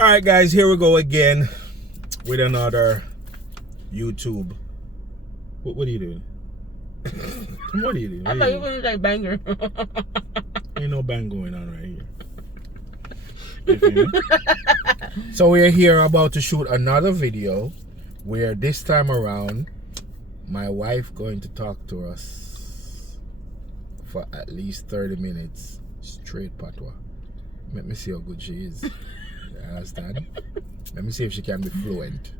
Alright guys, here we go again with another YouTube. What are you doing? What are you doing? I thought you were like banger. Ain't no bang going on right here. You feel me? So we're here about to shoot another video where this time around my wife going to talk to us for at least 30 minutes straight patois. Let me see how good she is. You understand? Let me see if she can be fluent.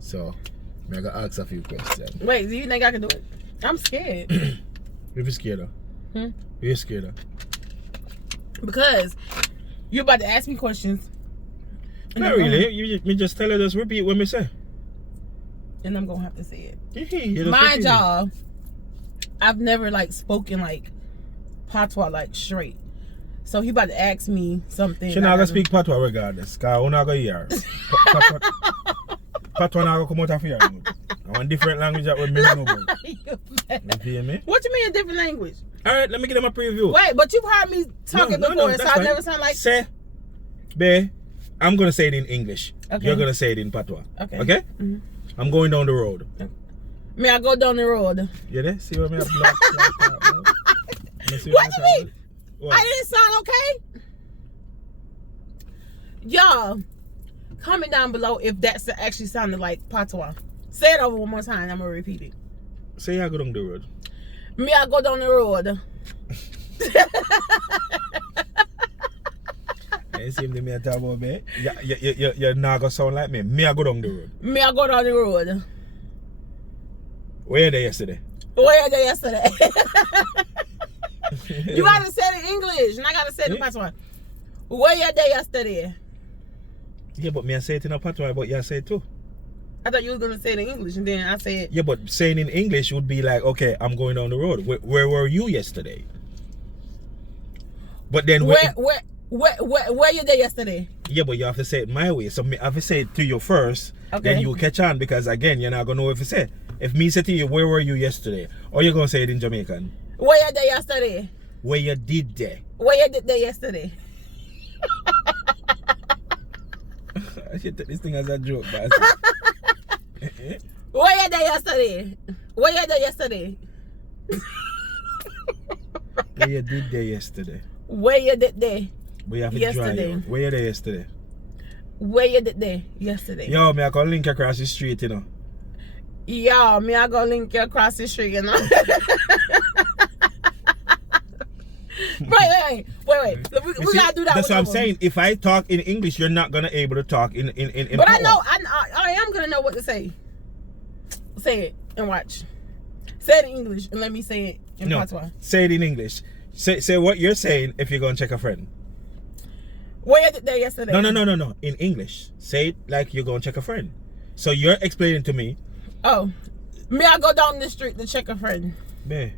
So I'm gonna ask a few questions. Wait, do you think I can do it? I'm scared. If you're scared of? You're scared of? Because you're about to ask me questions. Not really. You just tell her, just repeat what me say. And I'm gonna have to say it. Yeah, Mind y'all, I've never like spoken like patois like straight. So he about to ask me something. She not gonna speak patois regardless, cause I'm not gonna hear. Patois not gonna come out of here. I want different language that we know about. You feel me? What you mean a different language? Alright, let me get him a preview. Wait, but you've heard me talking before, so I never sound like. Say, bae, I'm gonna say it in English. Okay. You're gonna say it in patois. Okay. Okay? I'm going down the road. May I go down the road? You there? See what me have blood? What do you mean? What? I didn't sound okay? Y'all, comment down below if that's actually sounded like patois. Say it over one more time. I'm gonna repeat it. Say I go down the road. Me, I go down the road. You see me I talk about me? You're not gonna sound like me. Me, I go down the road. Me, I go down the road. Where you there yesterday? Where you there yesterday? You gotta say it in English, and I gotta say it in patois. Where you there yesterday? Yeah, but me I say it in a patois, but you say it too. I thought you was gonna say it in English, and then I said. Yeah, but saying in English would be like, okay, I'm going down the road. Where were you yesterday? But then where you there yesterday? Yeah, but you have to say it my way. So me I have to say it to you first, okay. Then you catch on, because again, you're not gonna know what to say. If me say to you, where were you yesterday? Or you're gonna say it in Jamaican. Where you there yesterday? Where you did there? Where you did there yesterday? I should take this thing as a joke, but where you there yesterday? Where you there yesterday? Where you did there yesterday? Where you did there? We have to yesterday. Dry where you there yesterday? Where you did there yesterday? Yo, me I can link across the street, you know. Yo, me I go link you across the street, you know. Wait. We gotta do that. That's what I'm saying. If I talk in English, you're not gonna able to talk in But patois. I am gonna know what to say. Say it and watch. Say it in English and let me say it in patois. Say it in English. Say what you're saying if you're gonna check a friend. Where you did there yesterday? No. In English. Say it like you're gonna check a friend. So you're explaining to me. Oh, me I go down the street to check a friend. Bae,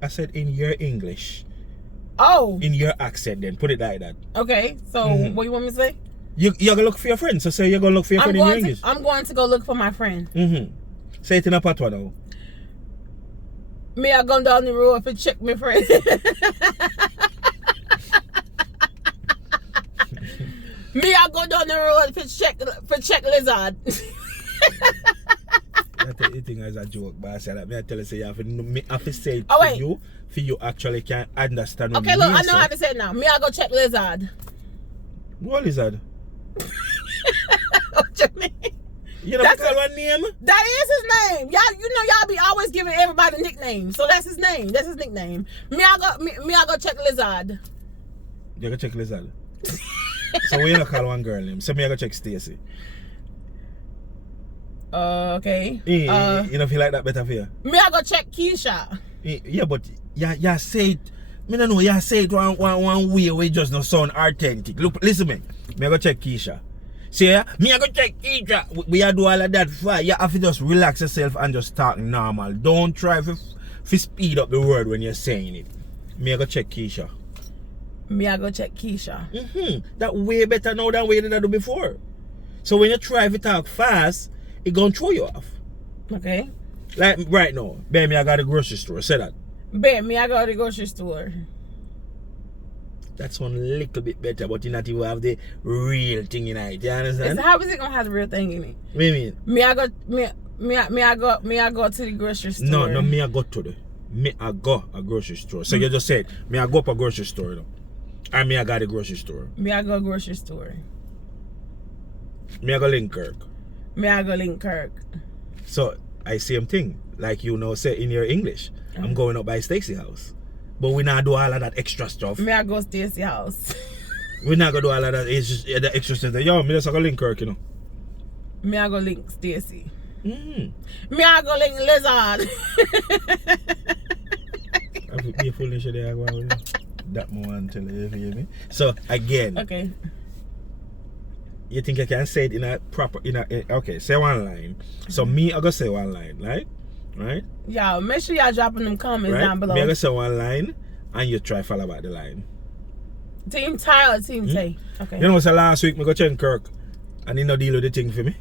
I said in your English. Oh. In your accent, then put it like that. Okay. So what you want me to say? You're gonna look for your friend. So say you're gonna look for your friend in your English. I'm going to go look for my friend. Say it in a patois now. Me I go down the road to check my friend. Me I go down the road for check lizard. I take the thing as a joke, but I said that me I tell you say you have to say it to you for you actually can understand what okay, look, I know how to say it now. Me I go check lizard. What lizard? What you mean? You know what one name? That is his name. Y'all, you know y'all be always giving everybody nicknames. So that's his name. That's his nickname. Me I go check lizard. You go check lizard. So we not call one girl name. So me I go check Stacy. Okay. You don't feel like that better for you? Me I go check Keisha. Yeah, but you say it. Me no know. You say it one way where it just not sound authentic. Look, listen me. Me I go check Keisha. See, me I go check Keisha. We are do all of that for you. Have to just relax yourself and just talk normal. Don't try to speed up the word when you're saying it. Me I go check Keisha. Me I go check Keisha. That way better now than way that I do before. So when you try to talk fast, it gonna throw you off. Okay. Like right now, baby, I got a grocery store. Say that. Babe, me I go to the grocery store. That's one little bit better, but you not even have the real thing in it. You understand? How is it gonna have the real thing in it? What do you mean? Me I go to the grocery store. No, me I go to the a grocery store. So you just said me I go up a grocery store though. And me I got a grocery store. Me I go grocery store. Me I go Linkkirk. Me I go Linkkirk. So I same thing. Like you know say in your English. I'm going up by Stacy house. But we not do all of that extra stuff. Me I go Stacy house. We not gonna do all of that. It's just the extra stuff. Yo, me just go Linkkirk, you know. Me I go link Stacy. Me I go link Lizard. I put me foolish there. That more until you hear me. So again, Okay. you think I can say it in a proper okay, say one line. So me I go say one line, right? Y'all, make sure y'all dropping them comments Right? down below. Me I go say one line and you try follow back the line. Team Ty or Team Tay? Okay. You know, so last week me go check Kirk and he no deal with the thing for me.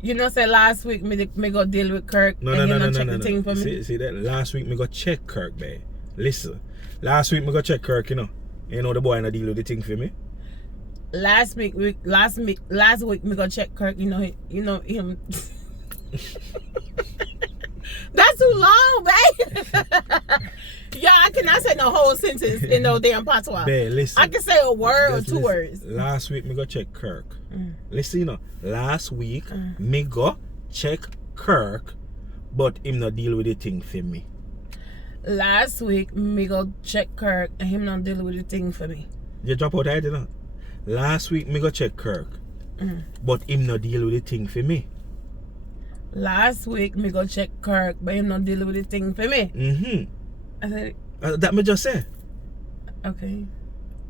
You know, say last week me go deal with Kirk No. check the thing for me. See that? Last week me go check Kirk, babe. Listen. Last week me go check Kirk, you know. You know the boy no deal with the thing for me. Last week me go check Kirk. You know him. That's too long, babe. Yeah, I cannot say no whole sentence in no damn patois. Babe, listen. I can say a word or two words. Last week me go check Kirk. Listen, you know. Last week me go check Kirk, but him not deal with the thing for me. Last week me go check Kirk and him not deal with the thing for me. You drop out that, you know. Last week me go check Kirk, but him not deal with the thing for me. Last week me go check Kirk, but him not deal with the thing for me. I said, That me just say. okay.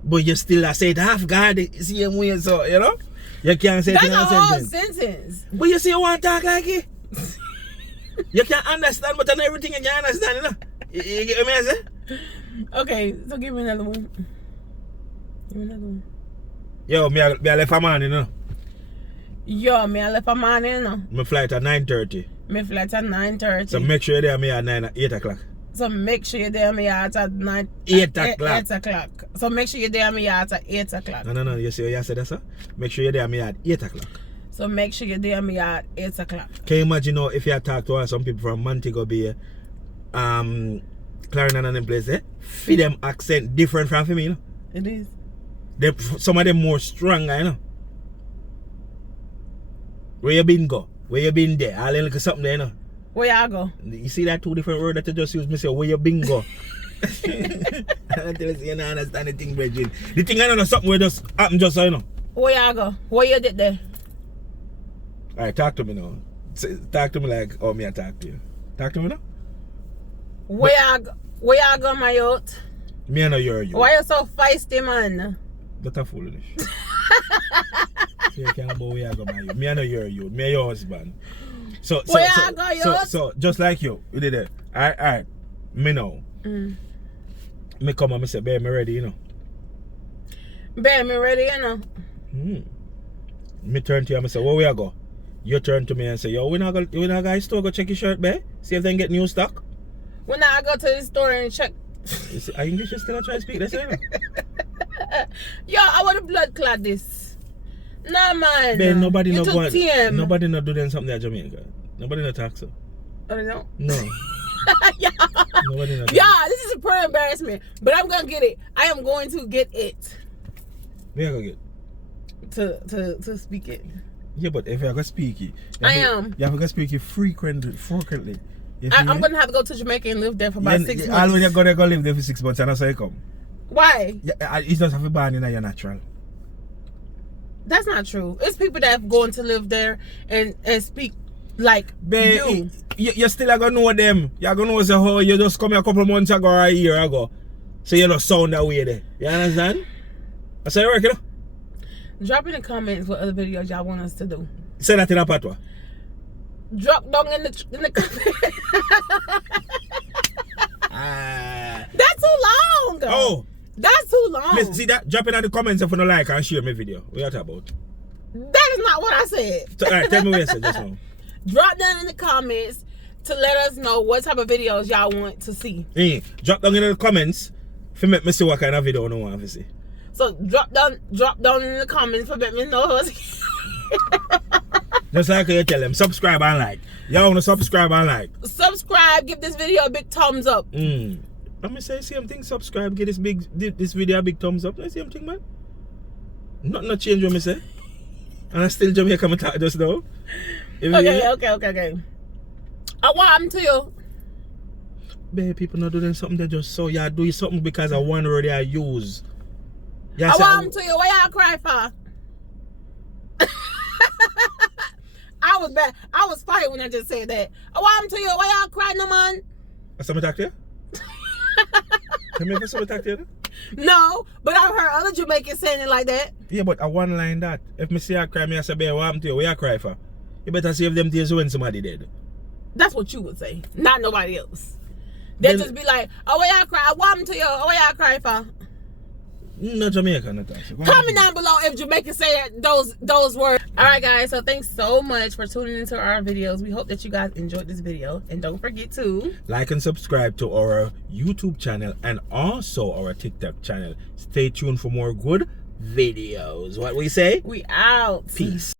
But you still say it half guard the same way, so you know. You can't say it That's in a a whole sentence. sentence. But you say you want to talk like it. You can't understand, but not everything you can understand, you know. You get what I say? Okay, so give me another one. Give me another one. Yo, me I left a man, you know. Yo, me I left a man in, you know. My flight at 9:30. My flight at 9:30. So make sure you're there me at 8 o'clock. So make sure you're there me at 8 o'clock. 8 o'clock. So make sure you're there me at 8 o'clock. No. You see what you said that, sir? Make sure you're there me at 8 o'clock. So make sure you're there me at 8 o'clock. Can you imagine now if you talk to some people from Montego Bay, Clarendon and them place there? Feed them accent different from me, you know? It is. Some of them more stronger, you know? Where you been go? Where you been there? I'll look at something there, you know? Where y'all go? You see that two different words that you just used? Me say, where you been go? I tell you, you don't understand the thing, Bridget. The thing I know is something where just happen just so, you know? Where y'all go? Where you did there? Alright, talk to me now. Talk to me like, oh, me I talk to you. Talk to me now? Where y'all go, my youth? Me I know you're you. Why you so feisty, man? That a foolish. So you can't go where you go, my you. Me I know you're you. Me your husband. So just like you did it. Alright. Me know. Me come and me say, babe, me ready, you know. Babe, me ready, you know. Me turn to you and me say, where we are go? You turn to me and say, yo, we not go store go check your shirt, babe. See if they can get new stock. When I go to the store and check. You see, English is still trying to speak. That's it. Yo, I want to blood clot this. Nah, man. Babe, nobody you no go. Nobody no do them something at Jamaica. Nobody no talk so. Oh, they don't? No. Yeah. Nobody no. Yeah, this is a pure embarrassment. But I'm gonna get it. I am going to get it. Where you gonna get? To speak it. Yeah, but if you're gonna speak it, I am. You have to speak it frequently. I'm gonna have to go to Jamaica and live there for about 6 months. All when you're gonna go live there for 6 months and that's how you come. Why? Yeah, it doesn't have a ban in your natural. That's not true. It's people that have gone to live there and speak like Babe, you still are gonna know them. You're gonna know how you just come here a couple of months ago or a year ago. So you don't sound that way there. You understand? I say you work, you know? Drop in the comments what other videos y'all want us to do. Say that in a patois. Drop down in the comments. That's too long. Oh. That's too long. Listen, see that? Drop it in the comments if you don't like and share my video. What you talking about? That is not what I said. So, alright, tell me what you said just now. Drop down in the comments to let us know what type of videos y'all want to see. Drop down in the comments If you make me see what kind of video I want to see. So drop down in the comments for let me know. Just like you tell them, subscribe and like. Y'all want to subscribe and like. Subscribe, give this video a big thumbs up. Let me say same thing, subscribe, give this video a big thumbs up. That's the same thing, man. Nothing no change what me say. And I still Jamaican me talk just now. Okay. I want them to you. Babe, people not doing something they just so y'all do something because of one word I use. I want them to you. Why y'all cry for? I was bad. I was fired when I just said that. I want them to you. Why y'all crying, no man? Somebody talk to you? Can you somebody talk to you? No, but I've heard other Jamaicans saying it like that. Yeah, but I one line that. If me see I cry, me I say, babe, what happened to you? What you cry for? You better save them tears when somebody dead. That's what you would say, not nobody else. They just be like, oh, why y'all cry? I want them to you. Oh, why y'all cry for? No Jamaican, not Comment down below if Jamaican say those words. Alright guys, so thanks so much for tuning into our videos. We hope that you guys enjoyed this video. And don't forget to like and subscribe to our YouTube channel and also our TikTok channel. Stay tuned for more good videos. What we say? We out. Peace.